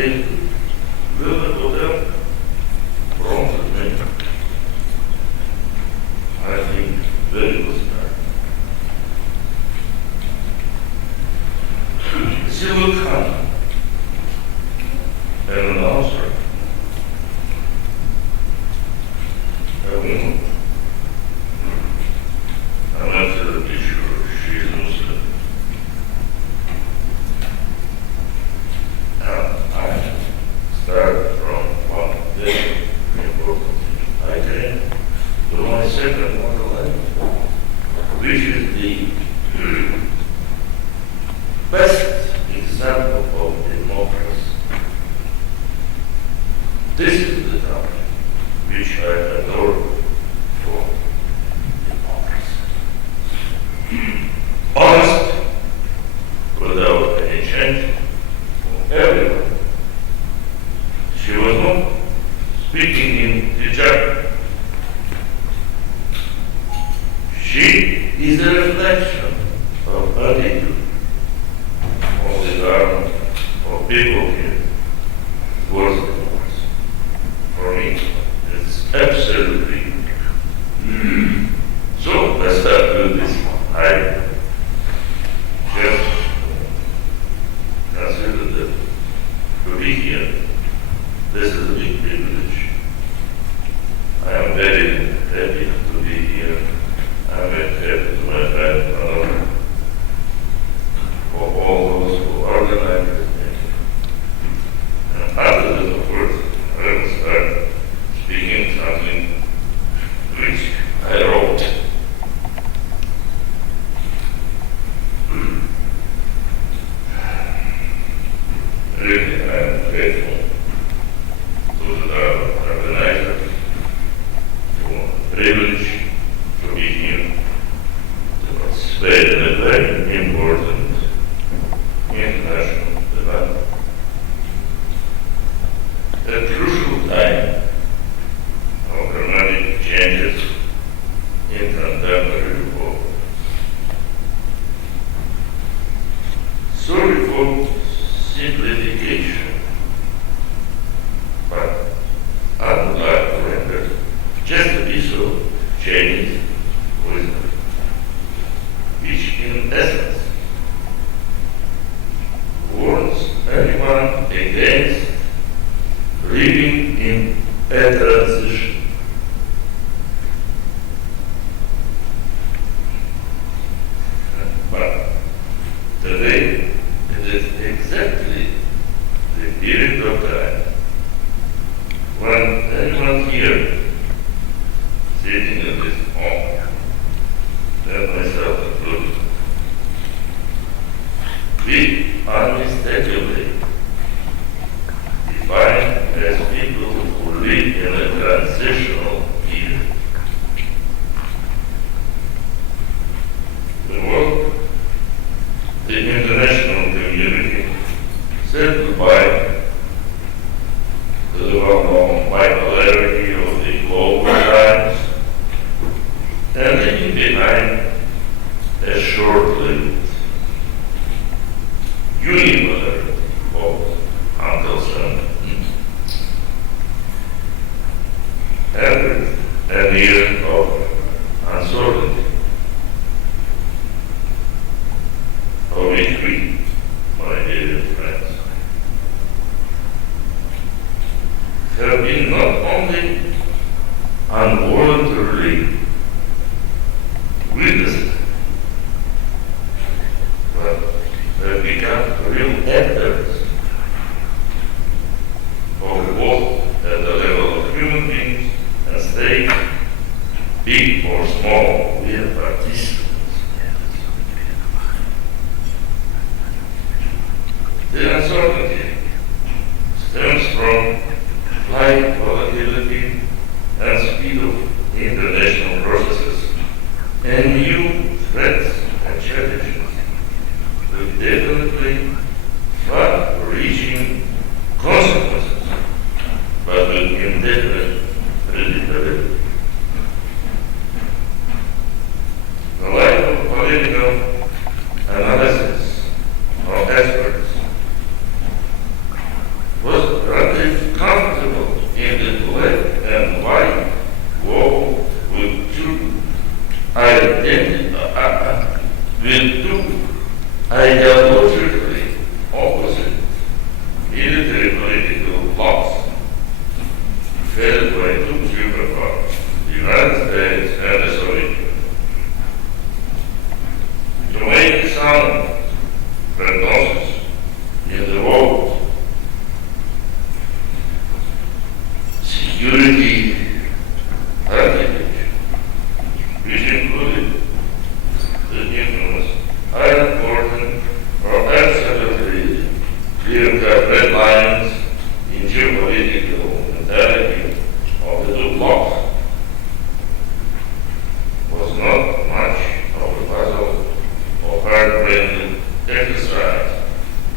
they build a hotel from the main. I think very good start. She will come and announce her. A woman. I'm absolutely sure she is Muslim. I start from one very important thing. I came to my second motherland, which is the best example of democracy. This is the country which I adore for democracy. Honest, without any change, for everyone. She was not speaking in hijab. She is a reflection of attitude of the government of people here towards democracy. For me, it's absolutely unique. So let's start with this. I just consider that to be here, this is a big privilege. I am very happy to be here. I am very happy to my friend Manoharan for all those who organized it. And after this, of course, I will start speaking something which I wrote. Really, I am grateful to the organizers for the privilege to be here to participate in a very important international event. At a crucial time of dramatic changes in contemporary world. Sorry for simplification, but I would like to render just a piece of Chinese wisdom, which in essence warns anyone against living in a transition. But today it is exactly the period of time when anyone here sitting in this hall, and myself included, we unmistakably defined as people who live in a transitional period. The world, the international community, said goodbye to the well-known bipolarity of the global times, and leaving behind a short-lived unipolarity of Uncle Sam. And an year of uncertainty, of which we, my dear friends, have been not only involuntarily witnessed, but have become real actors of both at the level of human beings and state, big or small, we are participants. The uncertainty stems from high volatility and speed of international processes and new threats and challenges will definitely far clear-cut red lines in geopolitical mentality of the two blocks was not much of a puzzle or hard-brained exercise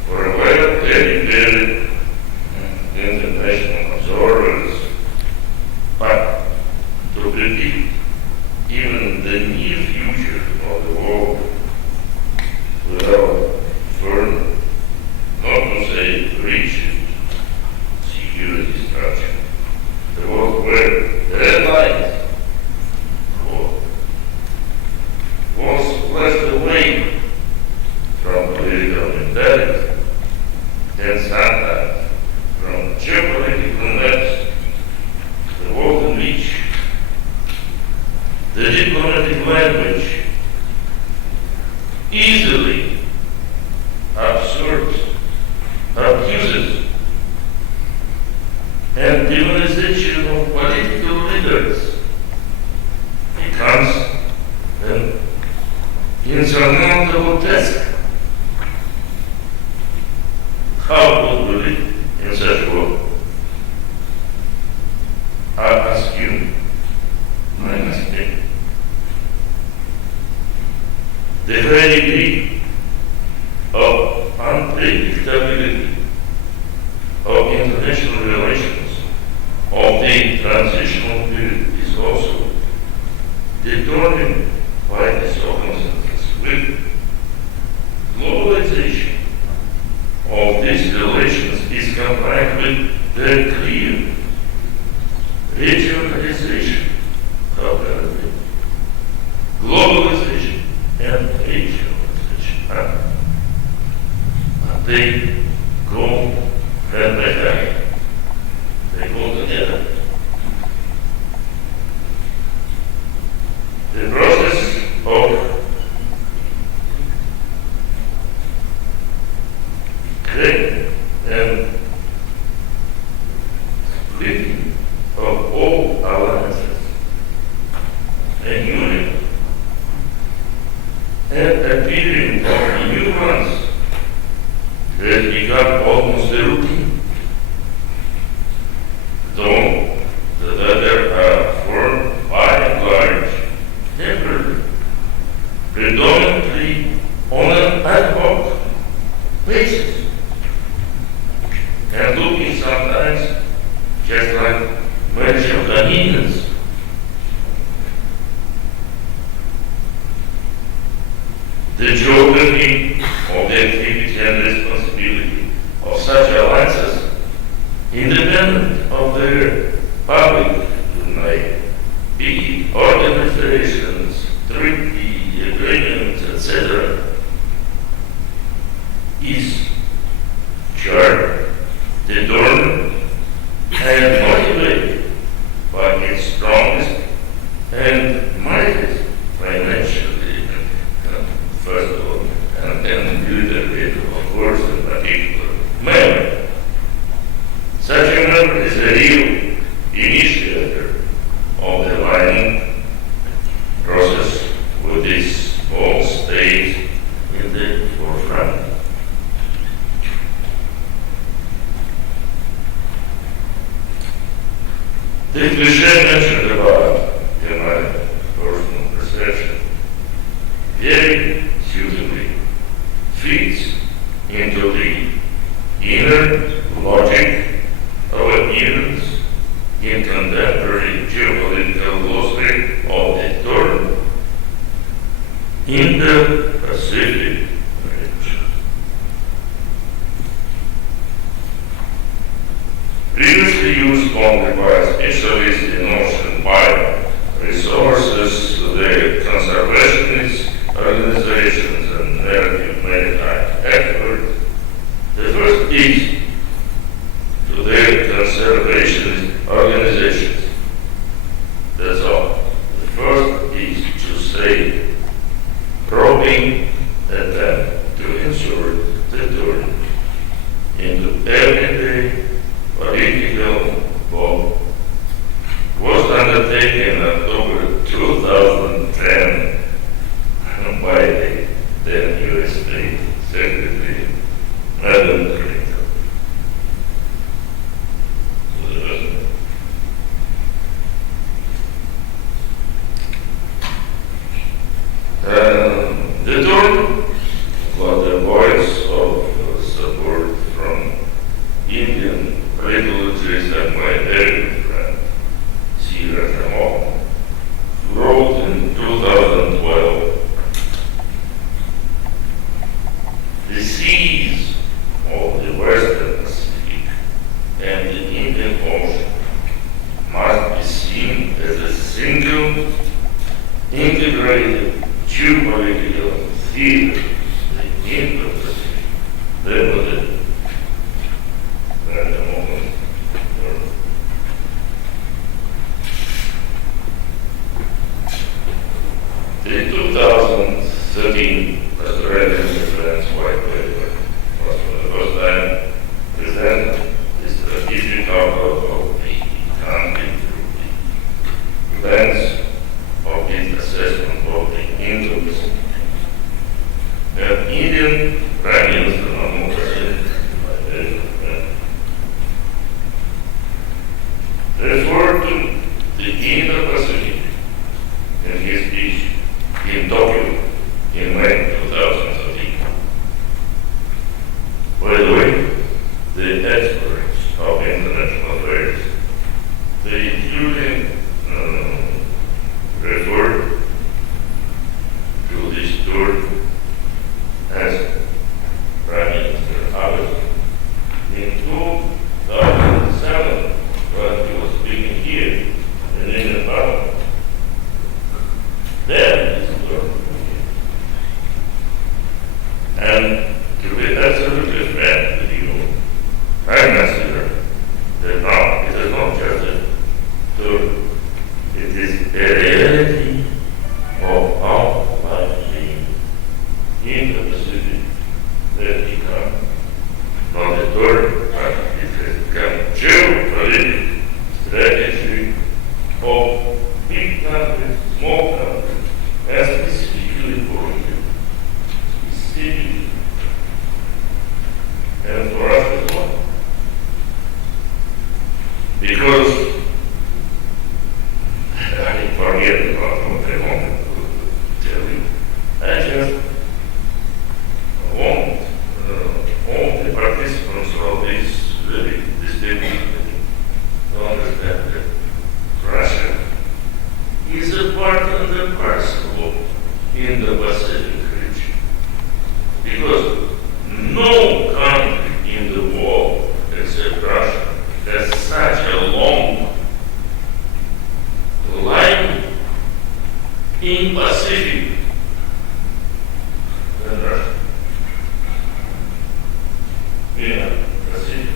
for a well-educated international observers, but to predict even the near future of the world without firm, not to say rigid, security structure. The world where the red lines was left away from political mentality and sometimes from geopolitical maps, the world in which the diplomatic language easily absorbs, abuses, and demonization of political leaders becomes an insurmountable task. How would we live in such a world? I ask you, I ask me. The high degree of unpredictability of international relations of the transitional period is also determined by the circumstances. With globalization of these relations is combined with the clear regionalization of the globalization and regionalization. They go hand by hand. They go together. The process of creating and splitting of all alliances and union and appearing of new ones has become almost a routine. Though the latter are formed by and large temporarily, predominantly on an ad hoc basis, and looking sometimes just like match of convenience. The geography of the activity and responsibility of such alliances, independent of their public life, be it organizations, treaty, agreements, etc., is charged, determined, and motivated by its strongest and mightiest financially, first of all, and then militarily, of course, in particular, member. Such a member is a real initiator of the aligning process with this small state in the forefront. The cliche mentioned about, in my personal perception, very suitably fits into the inner logic of appearance in contemporary geopolitical glossary of the term Indo-Pacific region. Previously used only by specialists in ocean resources, the conservationist organizations and narrative maritime experts, the first is to their conservationist organizations. That's all. The first is to say probing attempt to insert the term into everyday political law was undertaken in October 2010 by the then U.S. State Secretary, Madam Trubnikov. By the way, the experts of international affairs, they usually refer to this tour as Prime Minister Abbott in 2007 when he was speaking here in Indian Parliament. Then this tour began. And to be absolutely frank with you, I consider that now it is not just a tour, it is a reality of our life in the Pacific that become not a tour, but it has become geopolitical strategy of big countries, small countries, and specifically for you. Specifically. And for us as well. Because I forget about what I wanted to tell you. I just want all the participants of this very distinguished meeting to understand that Russia is a part and parcel in the Pacific region. Because no country in the world except Russia has such a long line in Pacific than Russia. We are Pacific.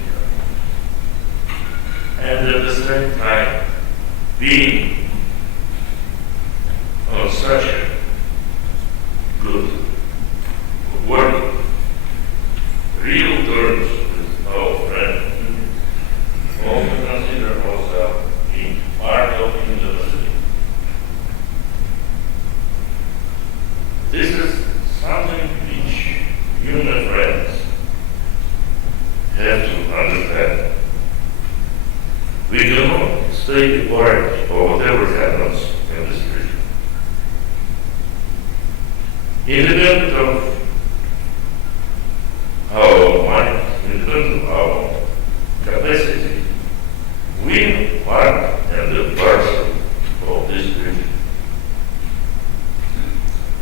And at the same time, being on such a good working real terms with our friend, also consider ourselves being part of the Pacific. This is something which you, my friends, have to understand. We cannot stay apart of whatever happens in this region. Independent of our mind, independent of our capacity, we are and the parcel of this region.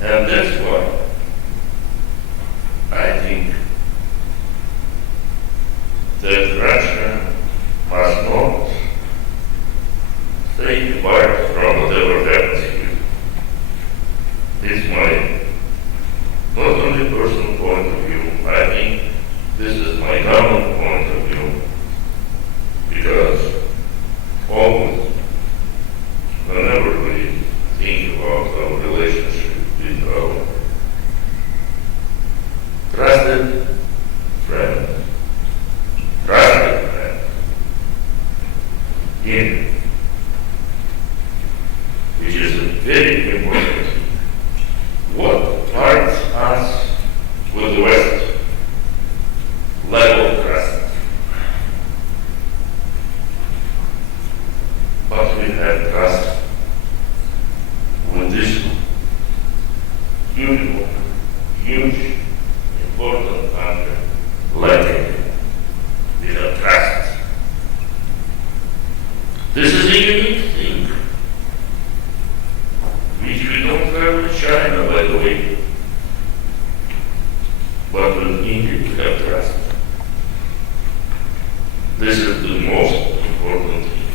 And that's why I think that Russia must not stay apart from whatever happens here. It's my not only personal point of view, I think this is my common point of view, because always, whenever we think about our relationship with our trusted friend, in which is very important, what parts us with the West level of trust. But we have trust with this beautiful, huge, important country like India. We have trust. This is a unique thing, which we don't have with China, by the way. But with India we have trust. This is the most important thing.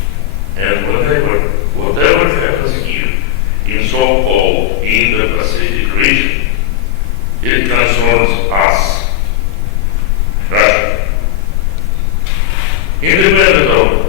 And whatever happens here, in so-called Indo-Pacific region, it concerns us, Russia. Independent of